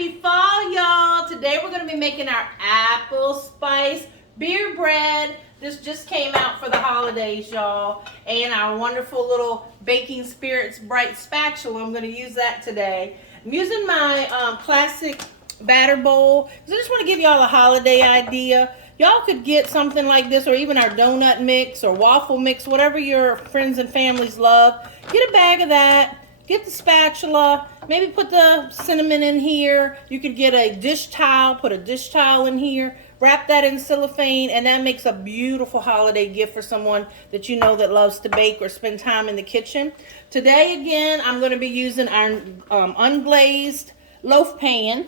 Happy fall, y'all. Today we're going to be making our apple spice beer bread. This just came out for the holidays, y'all. And our wonderful little Baking Spirits Bright spatula. I'm going to use that today. I'm using my classic batter bowl because I just want to give y'all a holiday idea. Y'all could get something like this, or even our donut mix or waffle mix, whatever your friends and families love. Get a bag of that. Get the spatula, maybe put the cinnamon in here. You could get a dish towel, put a dish towel in here, wrap that in cellophane, and that makes a beautiful holiday gift for someone that you know that loves to bake or spend time in the kitchen. Today, again, I'm going to be using our unglazed loaf pan,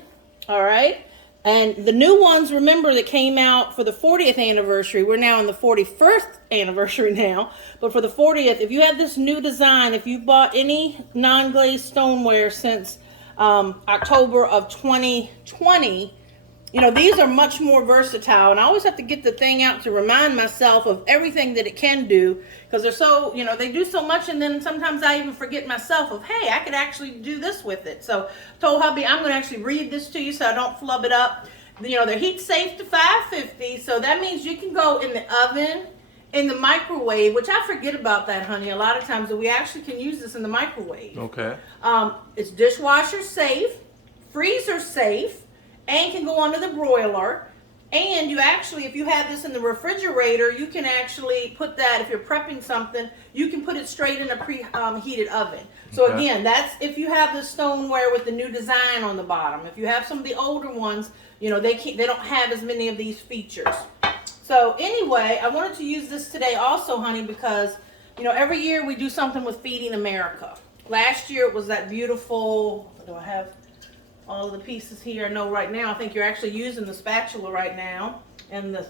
all right? And the new ones, remember, that came out for the 40th anniversary. We're now in the 41st anniversary now. But for the 40th, if you have this new design, if you bought any non-glazed stoneware since October of 2020, you know, these are much more versatile. And I always have to get the thing out to remind myself of everything that it can do. Because they're so, you know, they do so much. And then sometimes I even forget myself of, hey, I could actually do this with it. So I told hubby, I'm going to actually read this to you so I don't flub it up. You know, they're heat safe to 550. So that means you can go in the oven, in the microwave, which I forget about that, honey, a lot of times, that we actually can use this in the microwave. Okay. It's dishwasher safe, freezer safe, and can go under the broiler. And you actually, if you have this in the refrigerator, you can actually put that, if you're prepping something, you can put it straight in a preheated oven. So Okay. again, that's if you have the stoneware with the new design on the bottom. If you have some of the older ones, you know, they don't have as many of these features. So anyway, I wanted to use this today also, honey, because, you know, every year we do something with Feeding America. Last year it was that beautiful, do I have all of the pieces here? No, right now I think you're actually using the spatula right now, and the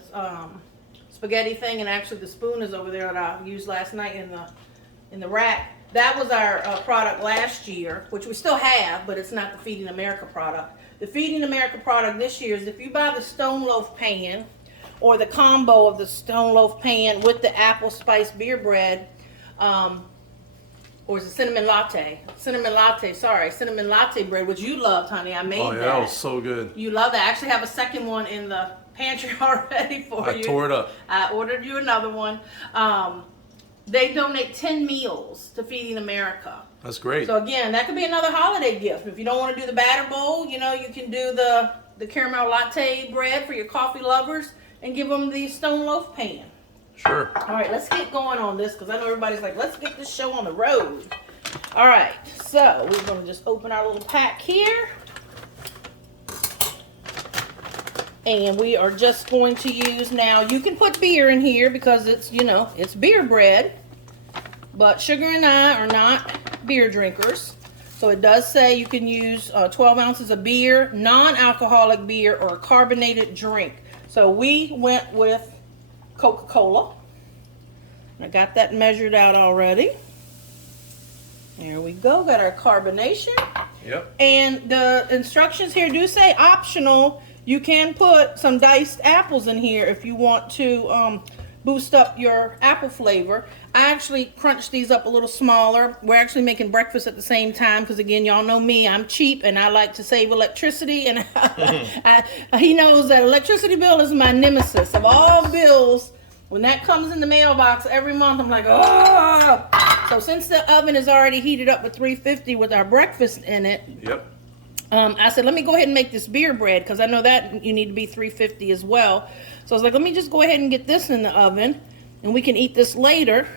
spaghetti thing, and actually the spoon is over there that I used last night in the rack. That was our product last year, which we still have, but it's not the Feeding America product. The Feeding America product this year is if you buy the stone loaf pan or the combo of the stone loaf pan with the apple spice beer bread, or is it cinnamon latte? Cinnamon latte bread, which you loved, honey. I made that. Oh, yeah, that was so good. You love that. I actually have a second one in the pantry already for you. I tore it up. I ordered you another one. They donate 10 meals to Feeding America. That's great. So again, that could be another holiday gift. If you don't want to do the batter bowl, you know, you can do the caramel latte bread for your coffee lovers and give them the stone loaf pan. Sure. All right, let's get going on this because I know everybody's like, let's get this show on the road. All right, so we're going to just open our little pack here. And we are just going to use, now you can put beer in here because it's, you know, it's beer bread. But Sugar and I are not beer drinkers. So it does say you can use 12 ounces of beer, non-alcoholic beer, or a carbonated drink. So we went with Coca-Cola. I got that measured out already. There we go. Got our carbonation. Yep. And the instructions here do say optional. You can put some diced apples in here if you want to boost up your apple flavor. I actually crunched these up a little smaller. We're actually making breakfast at the same time because, again, y'all know me. I'm cheap and I like to save electricity. And he knows that electricity bill is my nemesis. Of all bills, when that comes in the mailbox every month, I'm like, oh! So since the oven is already heated up with 350 with our breakfast in it, Yep. I said, let me go ahead and make this beer bread because I know that you need to be 350 as well. So I was like, let me just go ahead and get this in the oven and we can eat this later.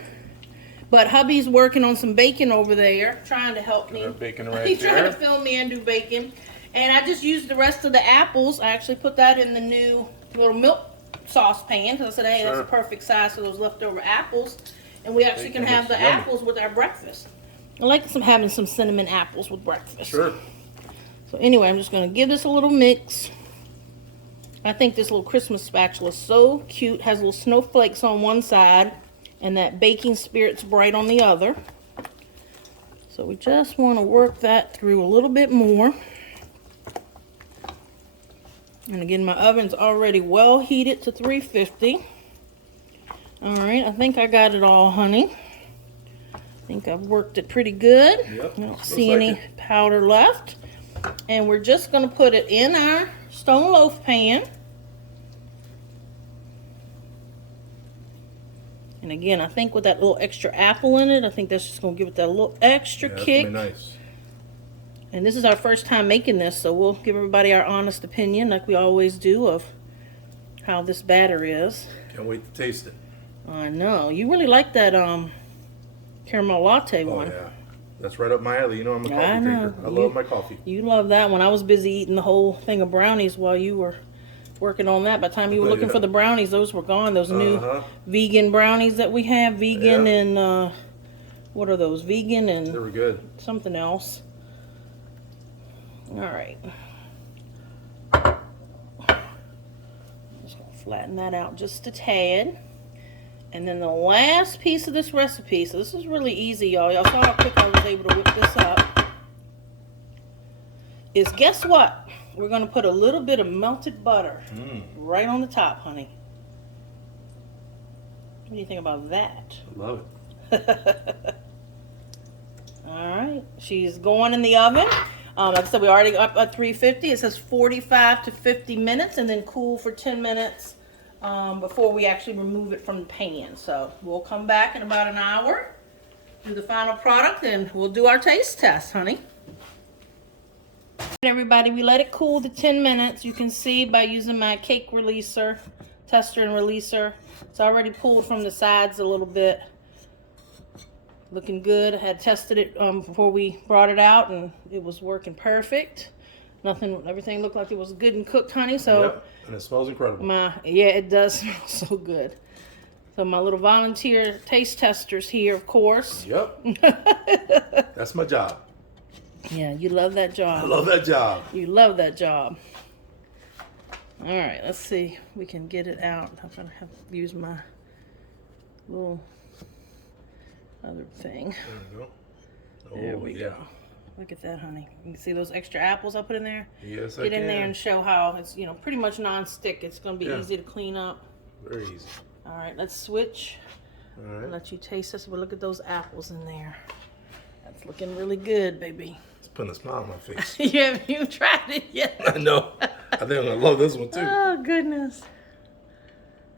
But hubby's working on some bacon over there, trying to help me. Bacon right He's there. trying to film me and do bacon. And I just used the rest of the apples. I actually put that in the new little milk saucepan because I said, hey, Sure. that's a perfect size for those leftover apples. And we actually Bacon can have the looks yummy. apples with our breakfast. I like having some cinnamon apples with breakfast. Sure. So anyway, I'm just going to give this a little mix. I think this little Christmas spatula is so cute. Has little snowflakes on one side and that Baking Spirits Bright on the other. So we just want to work that through a little bit more. And again, my oven's already well heated to 350. All right, I think I got it all, honey. I think I've worked it pretty good. Yep. I don't Looks see like any it. powder left. And we're just going to put it in our stone loaf pan. And again, I think with that little extra apple in it, I think that's just going to give it that little extra kick. That's gonna be nice. And this is our first time making this, so we'll give everybody our honest opinion, like we always do, of how this batter is. Can't wait to taste it. I know. You really like that caramel latte one. Oh, yeah. That's right up my alley. You know I'm a coffee I know. drinker. I love my coffee. You love that one. I was busy eating the whole thing of brownies while you were working on that. By the time you were looking for the brownies, those were gone. Those new vegan brownies that we have. Vegan and, what are those? Vegan and... They were good. Something else. All right. Just gonna flatten that out just a tad. And then the last piece of this recipe, so this is really easy, y'all. Y'all saw how quick I was able to whip this up. Is guess what? We're gonna put a little bit of melted butter right on the top, honey. What do you think about that? I love it. All right, she's going in the oven. Like I said, we already up at 350. It says 45 to 50 minutes, and then cool for 10 minutes before we actually remove it from the pan. So we'll come back in about an hour, do the final product, and we'll do our taste test, honey. Everybody, we let it cool to 10 minutes. You can see by using my cake releaser, tester and releaser. It's already pulled from the sides a little bit. Looking good. I had tested it before we brought it out, and it was working perfect. Everything looked like it was good and cooked, honey. So, yep. And it smells incredible. Yeah, it does smell so good. So my little volunteer taste testers here, of course. Yep. That's my job. Yeah, you love that job. I love that job. You love that job. All right, let's see. We can get it out. I'm gonna have to use my little other thing. There we go. Oh, There we go. Look at that, honey. You can see those extra apples I put in there? Yes, I Get can. in there and show how it's, pretty much non-stick. It's going to be easy to clean up. Very easy. All right, let's switch. All right. I'll let you taste this. But look at those apples in there. That's looking really good, baby. It's putting a smile on my face. You haven't tried it yet. I know. I think I'm going to love this one, too. Oh, goodness.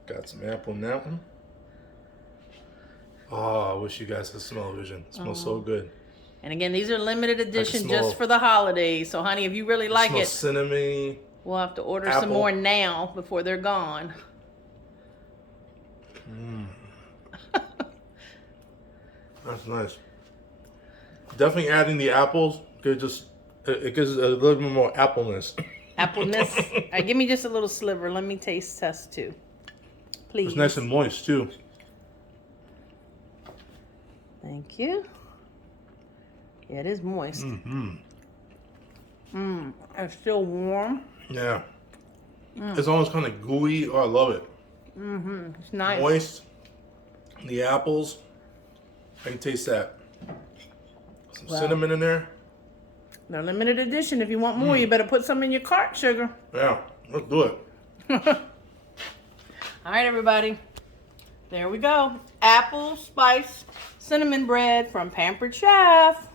Got some apple in that one. Oh, I wish you guys could smell vision. It smells so good. And again, these are limited edition just for the holidays. So, honey, if you really like it, cinnamon. We'll have to order some more now before they're gone. That's nice. Definitely adding the apples. It gives a little bit more appleness. Appleness. Give me just a little sliver. Let me taste test too. Please. It's nice and moist too. Thank you. Yeah, it is moist. It's still warm. Yeah. It's almost kind of gooey. Oh, I love it. It's nice. Moist. The apples. I can taste that. Some cinnamon in there. They're limited edition. If you want more, you better put some in your cart, sugar. Yeah, let's do it. All right, everybody. There we go. Apple spice cinnamon bread from Pampered Chef.